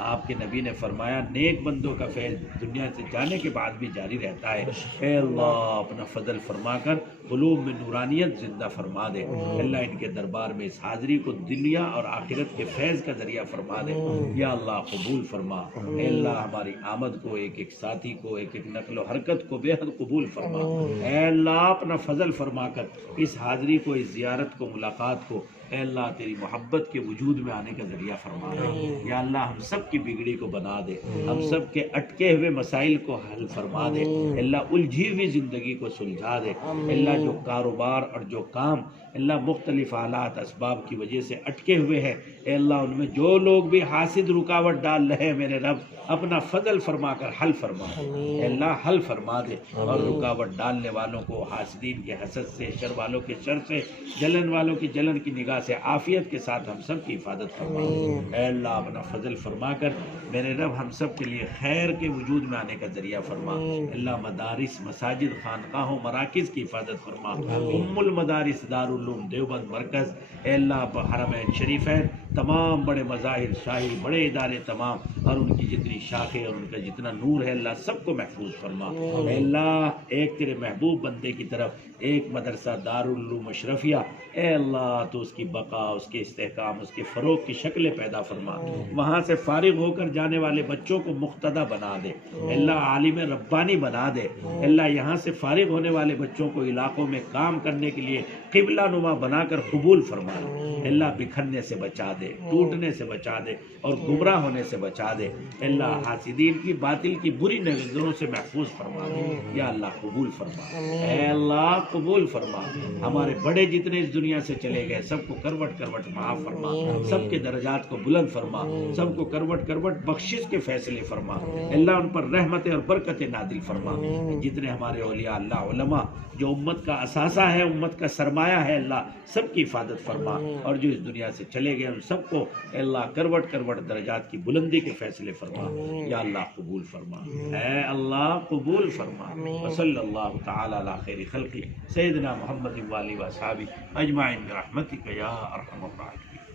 आपके नबी ने फरमाया नेक बंदों का फैज़ दुनिया से जाने के बाद भी जारी रहता है। ए अल्लाह अपना फजल फरमा कर क़ुलूब में नूरानियत ज़िंदा फरमा दे। अल्लाह इनके दरबार में इस हाज़िरी को दुनिया और आखिरत के फैज़ का ज़रिया फरमा दे। या अल्लाह कबूल फरमा। ए अल्लाह हमारी आमद को, एक एक साथी को, एक एक नकलो हरकत को बेहद कबूल फरमा। ए अल्लाह अपना फजल फरमा कर इस हाज़िरी को, इस ज़ियारत को, मुलाकात को ए अल्लाह तेरी मोहब्बत के वजूद में आने का ज़रिया फरमा दे। या अल्लाह हम सब की बिगड़ी को बना दे, हम सब के अटके हुए मसाइल को हल फरमा दे। अल्लाह उलझी हुई ज़िंदगी को सुलझा दे। अल्लाह जो कारोबार और जो काम अल्लाह मुख्तलिफ हालात असबाब की वजह से अटके हुए हैं, अल्लाह उनमें जो लोग भी हासिद रुकावट डाल रहे हैं मेरे रब अपना फजल फरमा कर हल फरमा। अल्लाह हल फरमा दे और रुकावट डालने वालों को हासिदीन के हसद से, शर वालों के शर से, जलन वालों की जलन की निगाह से आफियत के साथ हम सब की हिफाजत फरमा। अल्लाह अपना फजल फरमा कर मेरे रब हम सब के लिए खैर के वजूद में आने का जरिया फरमा। अल्लाह मदारिस, मसाजिद, खानकाहों, मराकिज़ की हिफाजत फरमा। उम्मुल मदारिस दारुल देवबंद मरकज़, अल्लाह हरमैन शरीफैन, तमाम बड़े मज़ाहिर, शाही, बड़े इदारे तमाम और उनकी जितनी शाखें और उनका जितना नूर है अल्लाह सबको महफूज फरमा। अल्लाह एक तेरे महबूब बंदे की तरफ एक मदरसा दारुल उलूम अशरफिया, ए अल्लाह तो उसकी बका, उसके इस्तेहकाम, उसके फ़रोग़ की शक्लें पैदा फरमा। वहाँ से फारिग होकर जाने वाले बच्चों को मुक्तदा बना दे। अल्लाह आलिम रब्बानी बना दे। अल्लाह यहाँ से फारिग होने वाले बच्चों को इलाकों में काम करने के लिए क़िबला नुमा बनाकर कबूल फरमा। अल्लाह बिखरने से बचा दे, टूटने से बचा दे और गुमराह होने से बचा दे। अल्लाह हासिदीन की, बातिल की बुरी नज़रों से महफूज फरमा दे। या अल्लाह कबूल फरमा। ए अल्लाह कबूल फरमा। हमारे बड़े जितने इस दुनिया से चले गए सबको करवट करवट माफ़ फरमा, सबके दर्जात को बुलंद फरमा, सबको करवट करवट बख्शिश के फैसले फरमा। अल्लाह उन पर रहमतें और बरकतें नादिल फरमा। जितने हमारे औलिया अल्लाह उलमा जो उम्मत का असासा है, उम्मत का सरमाया है, अल्लाह सबकी हिफाजत फरमा। और जो इस दुनिया से चले गए उन सबको अल्लाह करवट करवट दर्जात की बुलंदी के फैसले फरमा। या अल्लाह कबूल फरमा। ऐ अल्लाह कबूल फरमा। सल्लल्लाहु तआला अला खैरि खल्क़ि सय्यिदना मुहम्मद व आलिहि व अस्हाबी अजमाइन बिरहमतिक या अरहमर राहिमीन।